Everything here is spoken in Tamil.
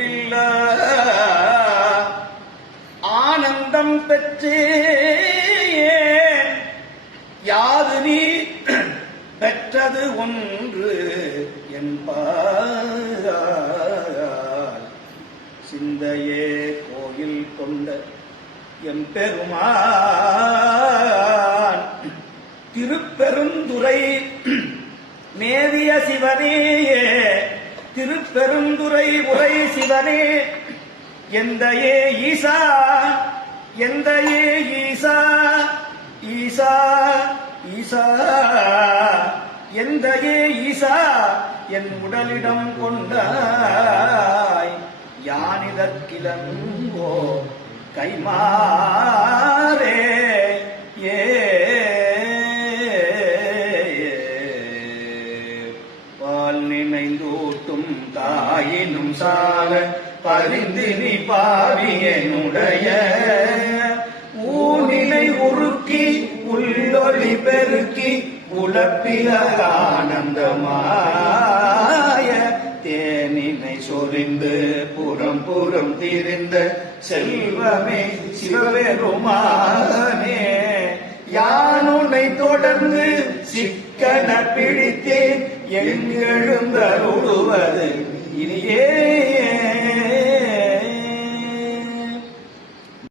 அளவில்லா ஆனந்தம் பெற்றேன். யாது நீ பெற்றது ஒன்று என்பார். சிந்தையே கோயில் கொண்ட எம்பெருமான் திருப்பெருந்துறை மேவிய சிவனே, திருப்பெருந்துறை உரை சிவனே, எந்தையே ஈசா, எந்தையே ஈசா, ஈசா ஈசா, எந்தையே ஈசா, என் உடலிடம் கொண்டாய். யானிதற்கிலங்கோ கைமாறே ஏ பால் நினைந்தூட்டும் தாயினும் சால பரிந்தினி பாவியனுடைய ஊனினை உருக்கி உள்ளொளி பெருக்கி உலப்பில ஆனந்தமாய தேனினை சொரிந்து புறம் புறம் திரிந்த செல்வமே சிவபெருமானே, யானுனை தொடர்ந்து சிக்கன பிடித்தேன் எங்கெழுந்தருளுவது இனியே.